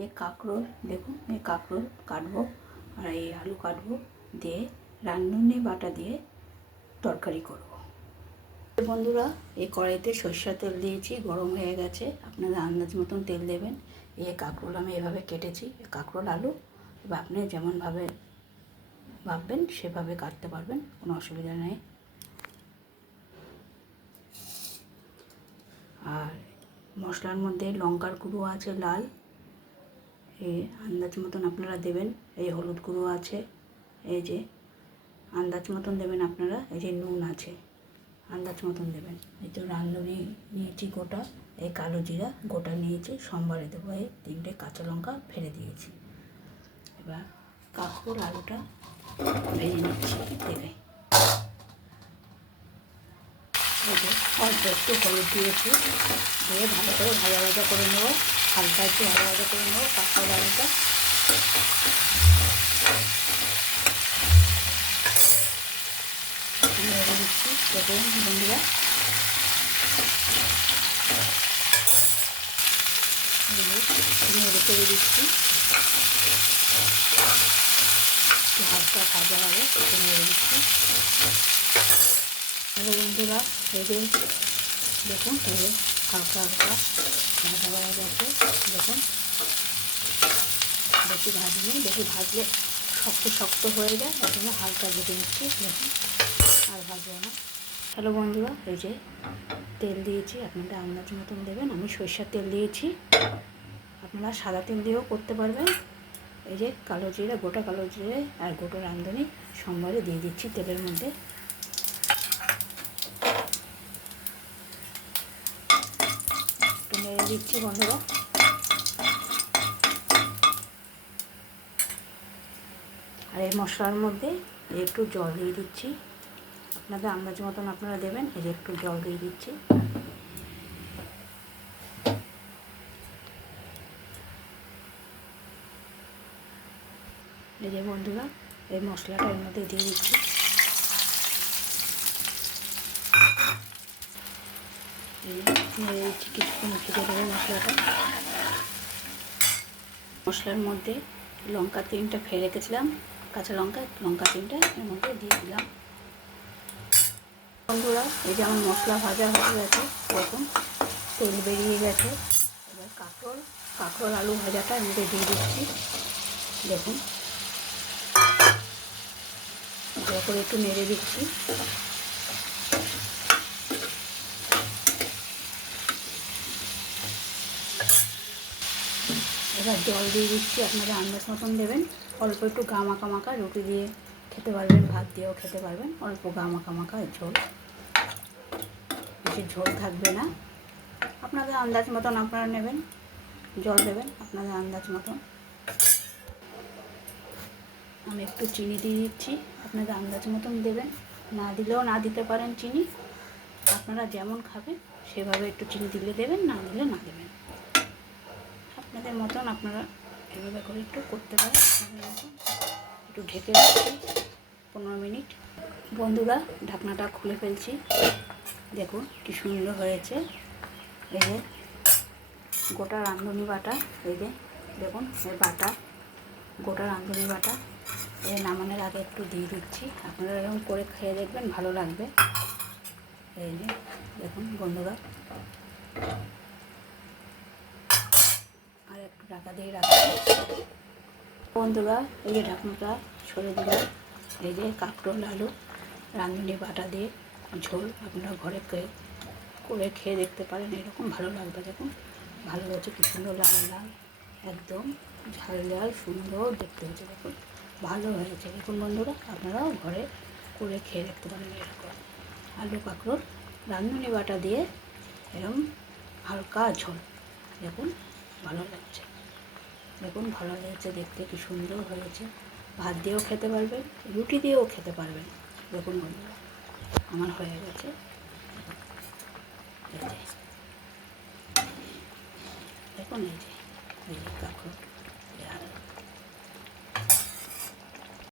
ये কাঁকরোল দেখুন, এই কাঁকরোল কাটবো আর এই আলু কাটবো, দিয়ে রাঁধুনি বাটা দিয়ে তরকারি করব। বন্ধুরা, এই কড়াইতে সরষের তেল দিয়েছি, গরম হয়ে গেছে। আপনাদের আন্দাজ মতন তেল দেবেন। এই কাঁকরোল আমি এভাবে কেটেছি, কাঁকরোল আলু। এবার আপনি যেমনভাবে ভাববেন সেভাবে কাটতে পারবেন, কোনো অসুবিধা নেই। আর মশলার মধ্যে লঙ্কার গুঁড়ো আছে লাল, এই আন্দাজ মতন আপনারা দেবেন। এই হলুদ গুঁড়ো আছে, এই যে আন্দাজ মতন দেবেন আপনারা। এই যে নুন আছে, আন্দাজ মতন দেবেন। এই তো রাঁধুনি নিয়েছি গোটা, এই কালো জিরা গোটা নিয়েছি, সোমবারে দেবো। এই 3টে কাঁচা লঙ্কা ফেলে দিয়েছি। এবার কাঁকরোল আলুটা ভেজে নিচ্ছি তেলে। এই যে অল্প একটু হলুদ দিয়েছি, দিয়ে ভালো করে ভাজা ভাজা করে নেবো, হালকা একটু ভাজা ভাজা করে নেবো কাঁকরোল আলুটা। নেড়ে দিচ্ছি, দেখুন বন্ধুরা, নেড়ে করে দিচ্ছি। একটু হালকা ভাজা হবে, একটু নেড়ে দিচ্ছি। বন্ধুরা, এই যে দেখুন, এই যে হালকা হালকা ভাজা ভাজা গেছে। দেখুন, বেশি ভাজিনি, বেশি ভাজলে শক্ত শক্ত হয়ে যায়, ওই জন্য হালকা ভেজে নিচ্ছি। দেখুন, আর ভাজবো না। হ্যালো বন্ধুরা, এই যে তেল দিয়েছি, আপনাদের আন্দাজ মতন দেবেন। আমি সরষের তেল দিয়েছি, আপনারা সাদা তেল দিয়েও করতে পারবেন। এই যে কালো জিরে, গোটা কালো জিরে আর গোটা রাঁধুনি সোমবারে দিয়ে দিচ্ছি তেলের মধ্যে। একটু নেড়ে দিচ্ছি বন্ধুরা। আর এই মশলার মধ্যে একটু জল দিয়ে দিচ্ছি, আপনাদের আন্দাজ মতন আপনারা দেবেন। এই যে একটু জল দিয়ে দিচ্ছি। এই যে বন্ধুরা, এই মশলাটা এর মধ্যে দিয়ে দিচ্ছি। নেড়ে দিচ্ছি, কিছুক্ষণ ভেজে দেবো মশলাটা। মশলার মধ্যে লঙ্কা 3টে ফেলে রেখেছিলাম, কাঁচা লঙ্কা 3টে এর মধ্যে দিয়ে দিলাম। বন্ধুরা, এই যে আমার মশলা ভাজা হয়ে গেছে, দেখুন তেল বেরিয়ে গেছে। এবার কাঁকরোল আলু ভাজাটা এর মধ্যে দিয়ে দিচ্ছি। দেখুন, ভালো করে একটু নেড়ে দিচ্ছি। এবার জল দিয়ে দিচ্ছি, আপনারা আন্দাজ মতন দেবেন। অল্প একটু গা মাখা মাখা, রুটি দিয়ে খেতে পারবেন, ভাত দিয়েও খেতে পারবেন। অল্প গা মাখা মাখা ঝোল, বেশি ঝোল থাকবে না। আপনাদের আন্দাজ মতন আপনারা নেবেন, জল দেবেন আপনাদের আন্দাজ মতন। আমি একটু চিনি দিয়ে দিচ্ছি, আপনাদের আন্দাজ মতন দেবেন। না দিলেও না দিতে পারেন চিনি, আপনারা যেমন খাবেন সেভাবে একটু চিনি দিলে দেবেন, না দিলে না দেবেন। আপনাদের মতন আপনারা এভাবে করে একটু করতে পারেন। একটু ঢেকে রাখছি 15 মিনিট। বন্ধুরা, ঢাকনাটা খুলে ফেলছি। দেখুন কি সুন্দর হয়েছে। এই যে গোটা রাঁধুনি বাটা, এই যে দেখুন এই বাটা, গোটা রাঁধুনি বাটা এই নামানোর আগে একটু দিয়ে দিচ্ছি। আপনারা এরকম করে খেয়ে দেখবেন, ভালো লাগবে। এই যে দেখুন বন্ধুরা, আর একটু ঢাকা দিয়ে রাখছি। বন্ধুরা, এই যে ঢাকনাটা সরে দিলাম। এই যে কাঁকরোল আলু রাঁধুনি বাটা দিয়ে ঝোল, আপনারা ঘরে করে খেয়ে দেখতে পারেন, এরকম ভালো লাগবে। দেখুন ভালো হয়েছে, কি সুন্দর লাল লাল, একদম ঝাল ঝাল সুন্দর দেখতে হয়েছে। দেখুন ভালো হয়েছে। দেখুন বন্ধুরা, আপনারাও ঘরে করে খেয়ে দেখতে পারেন। এরকম আলু কাঁকরোল রাঁধুনি বাটা দিয়ে এরকম হালকা ঝোল, দেখুন ভালো লাগছে। দেখুন ভালো হয়েছে দেখতে, কি সুন্দর হয়েছে। ভাত দিয়েও খেতে পারবেন, রুটি দিয়েও খেতে পারবেন। দেখুন বন্ধুরা, আমার হয়ে গেছে। দেখুন এই যে